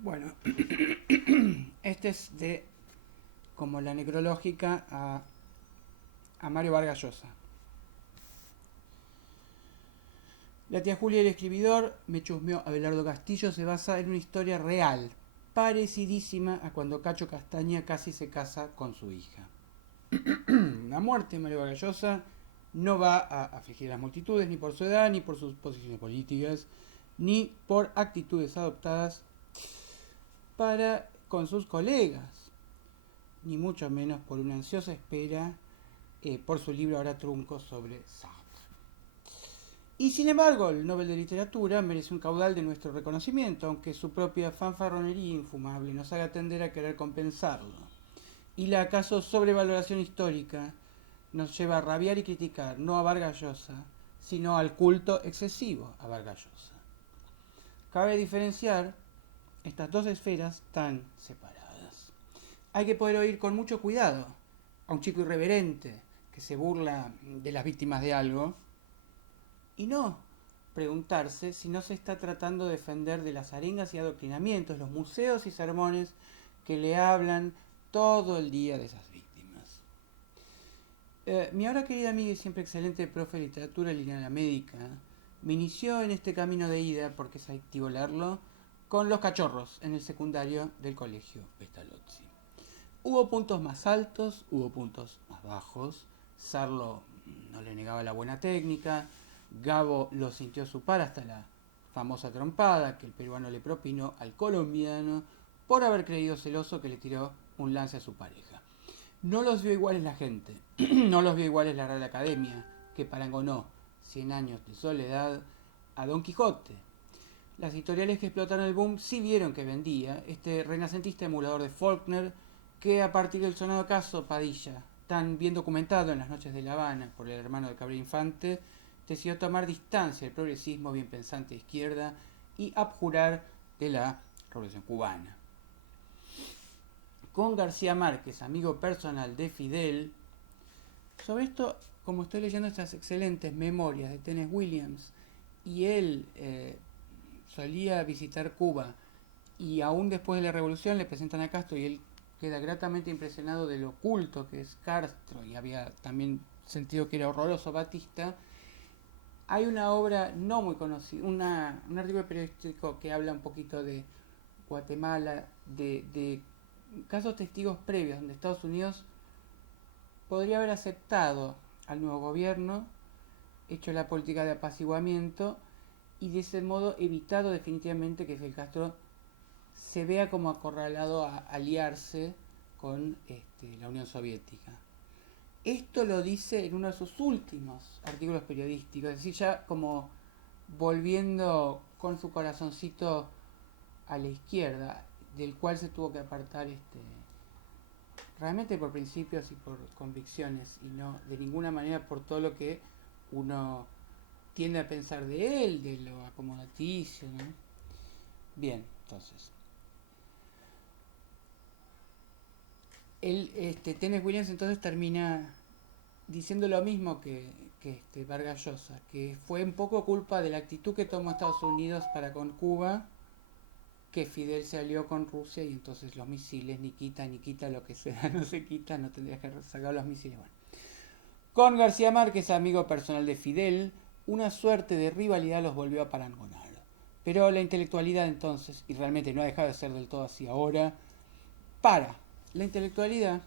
Bueno, este es de, como la necrológica, a Mario Vargas Llosa. La tía Julia, el escribidor, me chusmeó Abelardo Castillo, se basa en una historia real, parecidísima a cuando Cacho Castaña casi se casa con su hija. La muerte de Mario Vargas Llosa no va a afligir a las multitudes ni por su edad, ni por sus posiciones políticas, ni por actitudes adoptadas para con sus colegas, ni mucho menos por una ansiosa espera por su libro ahora trunco sobre Sartre. Y sin embargo, el Nobel de Literatura merece un caudal de nuestro reconocimiento, aunque su propia fanfarronería infumable nos haga tender a querer compensarlo. Y la acaso sobrevaloración histórica nos lleva a rabiar y criticar no a Vargas Llosa, sino al culto excesivo a Vargas Llosa. Cabe diferenciar estas dos esferas tan separadas. Hay que poder oír con mucho cuidado a un chico irreverente que se burla de las víctimas de algo y no preguntarse si no se está tratando de defender de las arengas y adoctrinamientos, los museos y sermones que le hablan todo el día de esas víctimas. Mi ahora querida amiga y siempre excelente profe de literatura lineal médica me inició en este camino de ida, porque es adictivo leerlo, con Los Cachorros en el secundario del colegio Pestalozzi. Hubo puntos más altos, hubo puntos más bajos. Sarlo no le negaba la buena técnica, Gabo lo sintió su par hasta la famosa trompada que el peruano le propinó al colombiano por haber creído celoso que le tiró un lance a su pareja. No los vio iguales la gente, no los vio iguales la Real Academia, que parangonó 100 años de soledad a Don Quijote. Las editoriales que explotaron el boom sí vieron que vendía este renacentista emulador de Faulkner, que a partir del sonado caso Padilla, tan bien documentado en Las noches de La Habana por el hermano de Cabrera Infante, decidió tomar distancia del progresismo bien pensante de izquierda y abjurar de la Revolución Cubana. Con García Márquez, amigo personal de Fidel, sobre esto, como estoy leyendo estas excelentes memorias de Tennessee Williams, y él solía visitar Cuba, y aún después de la revolución le presentan a Castro y él queda gratamente impresionado de lo culto que es Castro, y había también sentido que era horroroso Batista. Hay una obra no muy conocida, un artículo periodístico que habla un poquito de Guatemala, de casos testigos previos donde Estados Unidos podría haber aceptado al nuevo gobierno, hecho la política de apaciguamiento y de ese modo evitado definitivamente que Fidel Castro se vea como acorralado a aliarse con la Unión Soviética. Esto lo dice en uno de sus últimos artículos periodísticos, es decir, ya como volviendo con su corazoncito a la izquierda, del cual se tuvo que apartar realmente por principios y por convicciones, y no de ninguna manera por todo lo que uno tiende a pensar de él, de lo acomodaticio, ¿no? Bien, entonces. Tennessee Williams entonces termina diciendo lo mismo que Vargas Llosa, que fue un poco culpa de la actitud que tomó Estados Unidos para con Cuba, que Fidel se alió con Rusia y entonces los misiles, ni quita lo que sea, no se quita, no tendrías que sacar los misiles. Bueno. Con García Márquez, amigo personal de Fidel, una suerte de rivalidad los volvió a parangonar. Pero la intelectualidad entonces, y realmente no ha dejado de ser del todo así ahora, para la intelectualidad,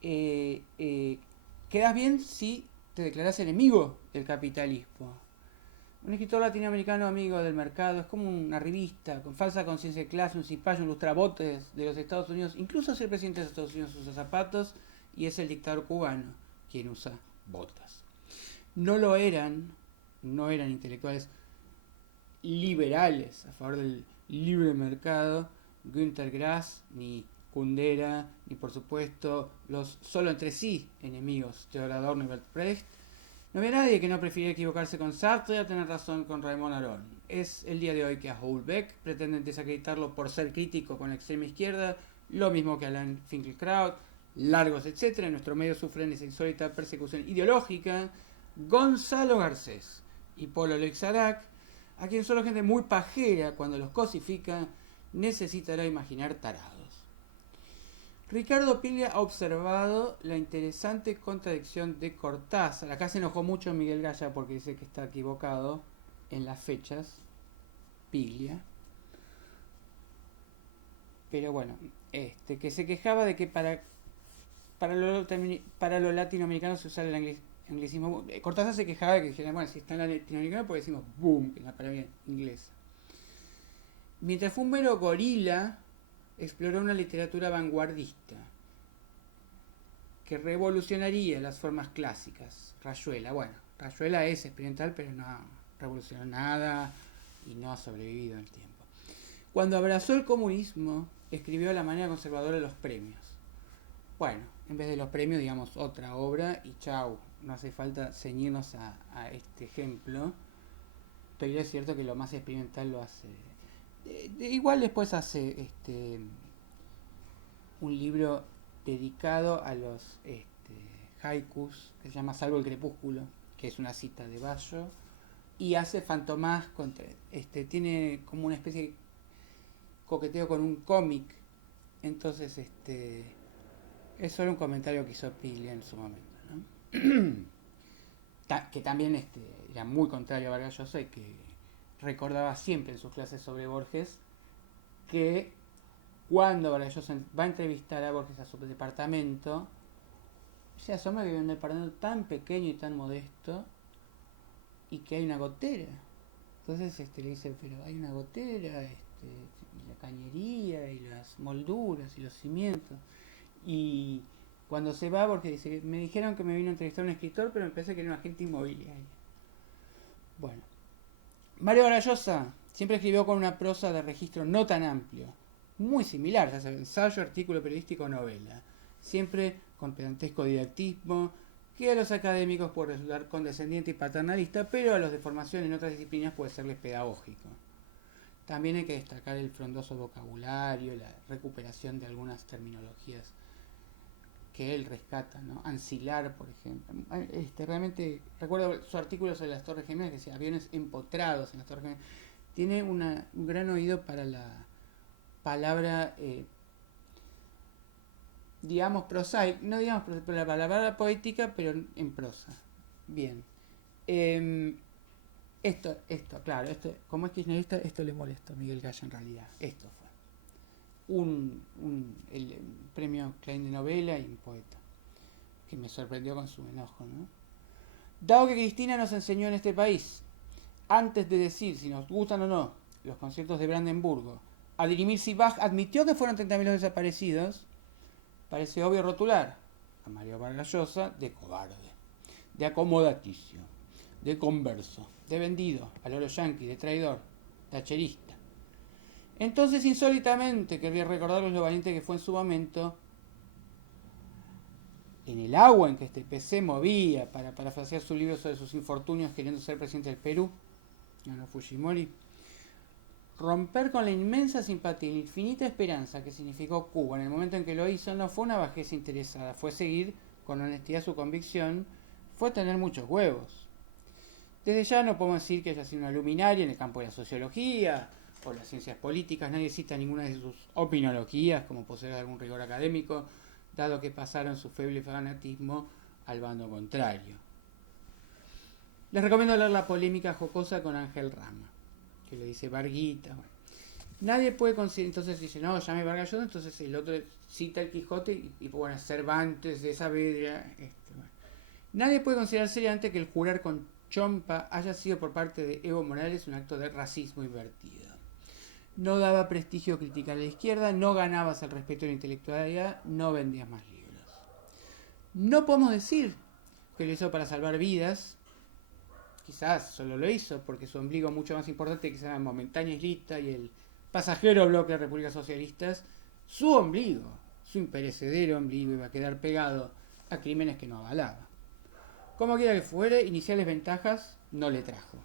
quedas bien si te declaras enemigo del capitalismo. Un escritor latinoamericano amigo del mercado es como una revista con falsa conciencia de clase, un cipayo, un lustrabotes de los Estados Unidos. Incluso si el presidente de los Estados Unidos usa zapatos y es el dictador cubano quien usa botas. No lo eran, no eran intelectuales liberales a favor del libre mercado Günter Grass, ni Kundera, ni por supuesto los solo entre sí enemigos Theodor Adorno y Bert Brecht. No había nadie que no prefiriera equivocarse con Sartre a tener razón con Raymond Aron. Es el día de hoy que a Houellebecq pretenden desacreditarlo por ser crítico con la extrema izquierda, lo mismo que Alain Finkielkraut, largos, etc. En nuestro medio sufren esa insólita persecución ideológica Gonzalo Garcés y Polo Leixarac, A quien solo gente muy pajera, cuando los cosifica, necesitará imaginar tarados. Ricardo Piglia ha observado la interesante contradicción de Cortázar. Acá se enojó mucho Miguel Gaya porque dice que está equivocado en las fechas. Piglia. Pero bueno, que se quejaba de que para lo latinoamericano se usara el anglicismo. Cortázar se quejaba de que dijera, bueno, si está en latinoamericano, pues decimos boom, que es la palabra inglesa. Mientras fue un mero gorila, exploró una literatura vanguardista que revolucionaría las formas clásicas. Rayuela, bueno, Rayuela es experimental, pero no revolucionó nada y no ha sobrevivido en el tiempo. Cuando abrazó el comunismo, escribió a la manera conservadora de los premios. Bueno, en vez de los premios, digamos, otra obra y chau, no hace falta ceñirnos a este ejemplo. Pero es cierto que lo más experimental lo hace. Igual después hace un libro dedicado a los haikus, que se llama Salvo el crepúsculo, que es una cita de Bayo, y hace Fantomás tiene como una especie de coqueteo con un cómic. Entonces es solo un comentario que hizo Piglia en su momento, ¿no? Que también era muy contrario a Vargas Llosa y que recordaba siempre en sus clases sobre Borges que cuando Vargas Llosa va a entrevistar a Borges a su departamento, se asombra que vive en un departamento tan pequeño y tan modesto y que hay una gotera. Entonces le dice, pero hay una gotera, y la cañería y las molduras y los cimientos. Y cuando se va, Borges dice, me dijeron que me vino a entrevistar un escritor, pero me parece que era un agente inmobiliario. Bueno, Mario Vargas Llosa siempre escribió con una prosa de registro no tan amplio, muy similar, ya sea ensayo, artículo periodístico, novela, siempre con pedantesco didactismo, que a los académicos puede resultar condescendiente y paternalista, pero a los de formación en otras disciplinas puede serles pedagógico. También hay que destacar el frondoso vocabulario, la recuperación de algunas terminologías que él rescata, ¿no? Ancilar, por ejemplo. Realmente recuerdo su artículo sobre las Torres Gemelas, que decía aviones empotrados en las Torres Gemelas. Tiene un gran oído para la palabra, digamos prosaica, no digamos pero la palabra poética, pero en prosa. Bien. Claro, como es kirchnerista, esto le molesta a Miguel Gaya en realidad. Esto fue. El premio Klein de novela y un poeta, que me sorprendió con su enojo, ¿no? Dado que Cristina nos enseñó en este país, antes de decir si nos gustan o no los conciertos de Brandenburgo, a dirimir si Bach admitió que fueron 30.000 los desaparecidos, parece obvio rotular a Mario Vargas Llosa de cobarde, de acomodaticio, de converso, de vendido, a loro yanqui, de traidor, de hacherista. Entonces, insólitamente, querría recordarles lo valiente que fue en su momento, en el agua en que este pez se movía, para parafrasear su libro sobre sus infortunios queriendo ser presidente del Perú, no Fujimori, romper con la inmensa simpatía y la infinita esperanza que significó Cuba en el momento en que lo hizo no fue una bajeza interesada, fue seguir con honestidad su convicción, fue tener muchos huevos. Desde ya no podemos decir que haya sido una luminaria en el campo de la sociología o las ciencias políticas, nadie cita ninguna de sus opinologías como poseer algún rigor académico, dado que pasaron su feble fanatismo al bando contrario. Les recomiendo leer la polémica jocosa con Ángel Rama, que le dice Varguita. Bueno. Nadie puede considerar, entonces dice, no, llame Vargas Llosa, entonces el otro cita el Quijote y bueno, Cervantes de Saavedra. Bueno. Nadie puede considerar seriamente que el jurar con Chompa haya sido por parte de Evo Morales un acto de racismo invertido. No daba prestigio criticar a la izquierda, no ganabas el respeto de la intelectualidad, no vendías más libros. No podemos decir que lo hizo para salvar vidas, quizás solo lo hizo porque su ombligo mucho más importante que se llama Momentánea Islita y el pasajero bloque de Repúblicas Socialistas, su ombligo, su imperecedero ombligo iba a quedar pegado a crímenes que no avalaba. Como quiera que fuere, iniciales ventajas no le trajo.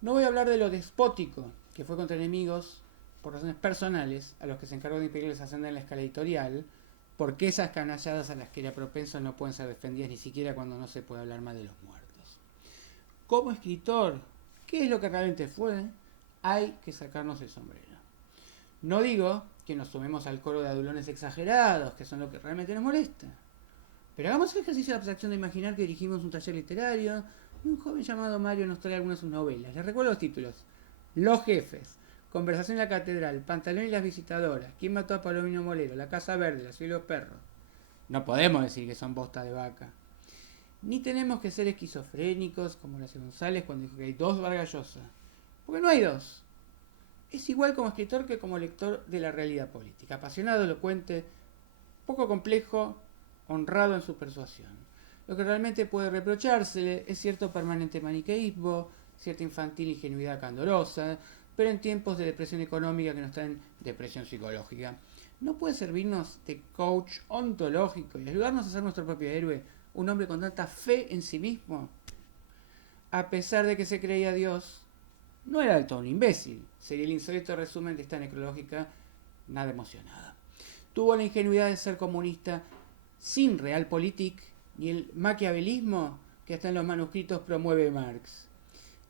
No voy a hablar de lo despótico que fue contra enemigos por razones personales a los que se encargó de impedirles ascender en la escala editorial, porque esas canalladas a las que era propenso no pueden ser defendidas ni siquiera cuando no se puede hablar más de los muertos. Como escritor, ¿Qué es lo que realmente fue? Hay que sacarnos el sombrero. No digo que nos sumemos al coro de adulones exagerados, que son lo que realmente nos molesta. Pero hagamos el ejercicio de abstracción de imaginar que dirigimos un taller literario y un joven llamado Mario nos trae algunas de sus novelas. Les recuerdo los títulos. Los jefes, Conversación en la catedral, Pantalón y las visitadoras, ¿Quién mató a Palomino Molero? La casa verde, La ciudad de los perros. No podemos decir que son bosta de vaca. Ni tenemos que ser esquizofrénicos como Horacio González cuando dijo que hay dos Vargas Llosa. Porque no hay dos. Es igual como escritor que como lector de la realidad política. Apasionado, elocuente, poco complejo, honrado en su persuasión. Lo que realmente puede reprochársele es cierto permanente maniqueísmo, cierta infantil ingenuidad candorosa, pero en tiempos de depresión económica que no está en depresión psicológica. No puede servirnos de coach ontológico y ayudarnos a ser nuestro propio héroe, un hombre con tanta fe en sí mismo. A pesar de que se creía Dios, no era del todo un imbécil. Sería el insólito resumen de esta necrológica nada emocionada. Tuvo la ingenuidad de ser comunista sin realpolitik ni el maquiavelismo que hasta en los manuscritos promueve Marx.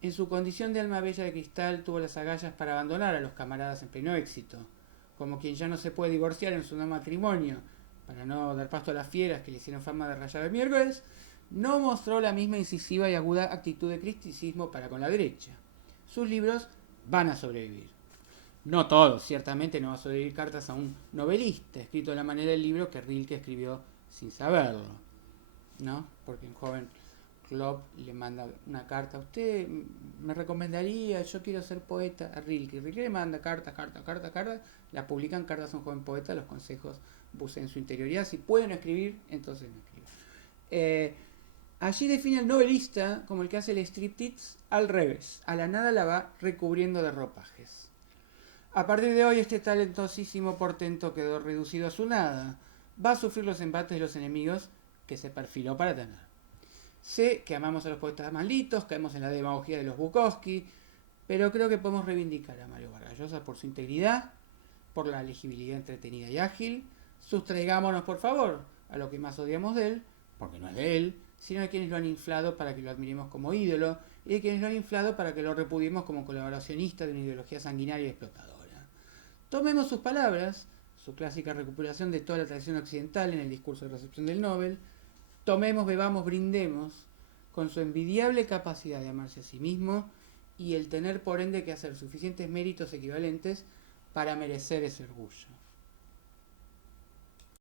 En su condición de alma bella de cristal tuvo las agallas para abandonar a los camaradas en pleno éxito, como quien ya no se puede divorciar en su no matrimonio, para no dar pasto a las fieras que le hicieron fama de rayado de miércoles, no mostró la misma incisiva y aguda actitud de criticismo para con la derecha. Sus libros van a sobrevivir. No todos, ciertamente no va a sobrevivir Cartas a un novelista, escrito de la manera del libro que Rilke escribió sin saberlo, ¿no? Porque un joven Klopp le manda una carta, usted me recomendaría, yo quiero ser poeta, a Rilke. Rilke le manda cartas, la publican Cartas a un joven poeta, los consejos busquen su interioridad, si pueden escribir, entonces no escriben. Allí define al novelista como el que hace el striptease al revés, a la nada la va recubriendo de ropajes. A partir de hoy este talentosísimo portento quedó reducido a su nada, va a sufrir los embates de los enemigos que se perfiló para tener. Sé que amamos a los poetas malditos, caemos en la demagogia de los Bukowski, pero creo que podemos reivindicar a Mario Vargas Llosa por su integridad, por la legibilidad entretenida y ágil. Sustraigámonos, por favor, a lo que más odiamos de él, porque no es de él, sino de quienes lo han inflado para que lo admiremos como ídolo, y de quienes lo han inflado para que lo repudiemos como colaboracionista de una ideología sanguinaria y explotadora. Tomemos sus palabras, su clásica recuperación de toda la tradición occidental en el discurso de recepción del Nobel, tomemos, bebamos, brindemos con su envidiable capacidad de amarse a sí mismo y el tener por ende que hacer suficientes méritos equivalentes para merecer ese orgullo.